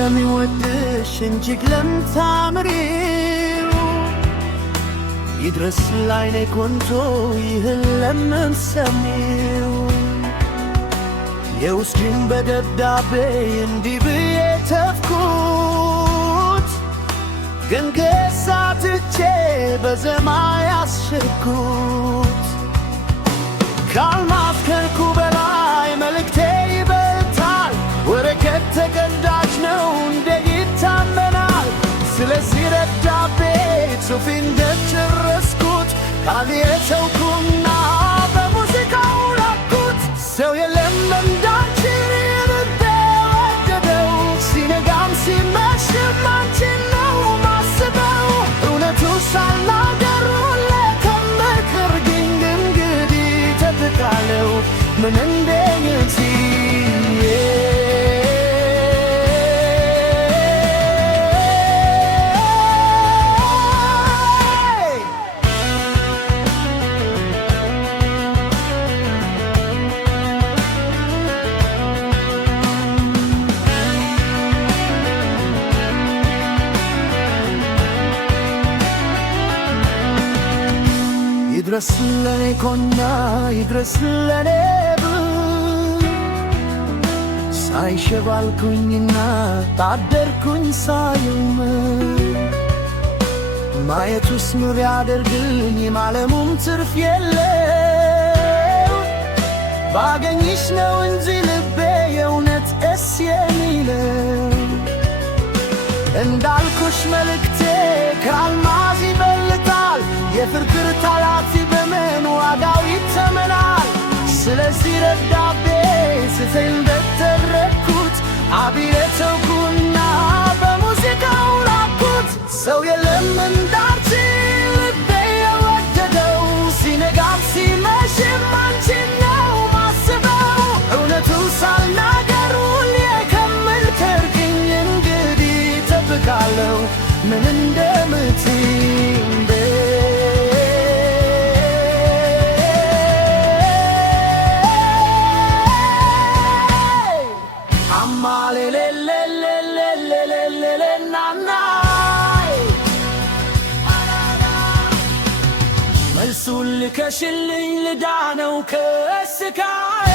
ለሚወድሽ እንጂግ ለምታምሪው ይድረስ ላይኔ ቆንጆ ይህን ለምትሰሚው የውስጤን በደብዳቤ እንዲህ ብዬ ተፍኩት ገንገሳትቼ በዜማ ያስሽርኩት ካልማፍከርኩ በላይ መልእክቴ ይበልጣል ወረቀት ተቀዳጅ ነው እንደ ይታመናል ስለዚህ ደብዳቤ ጽፌ እንደጨረስኩት ቃል የተውኩና በሙዚቃው ላኩት ሰው የለም እንዳንቺ ልቤ ወደደው ሲነጋም ሲመሽም አንቺን ነው ማስበው እውነቱ ሳልናገር ሁሌ ከምትርጊኝ እንግዲህ እጠብቃለሁ ምን እንደምትይ ይድረስ ለኔ ኮና ይድረስ ለኔ ሳይሸባልኩኝና ታደርኩኝ ሳይም ማየቱስ ኑር ያደርግኝ ማለሙም ትርፍ የለው ባገኝሽ ነው እንጂ ልቤ የእውነት ደስ የሚለው እንዳልኩሽ መልእክቴ ከአልማዝ ይበልጣል የፍቅር ታላቲ በምን ዋጋው ይተመናል ስለዚህ ደብዳቤ ስተይ እንደተረኩት አብዬ ተውኩና በሙዚቃው ላኩት ሰው የለም እንዳንቺ ልቤ የወደደው ሲነጋም ሲመሽም አንቺን ነው ማስበው እውነቱ ሳልናገር ሁሌ ከምትርጊኝ እንግዲህ እጠብቃለሁ ምን እንደምትይ መልሱን ልከሽልኝ ልዳነው ከስቃዬ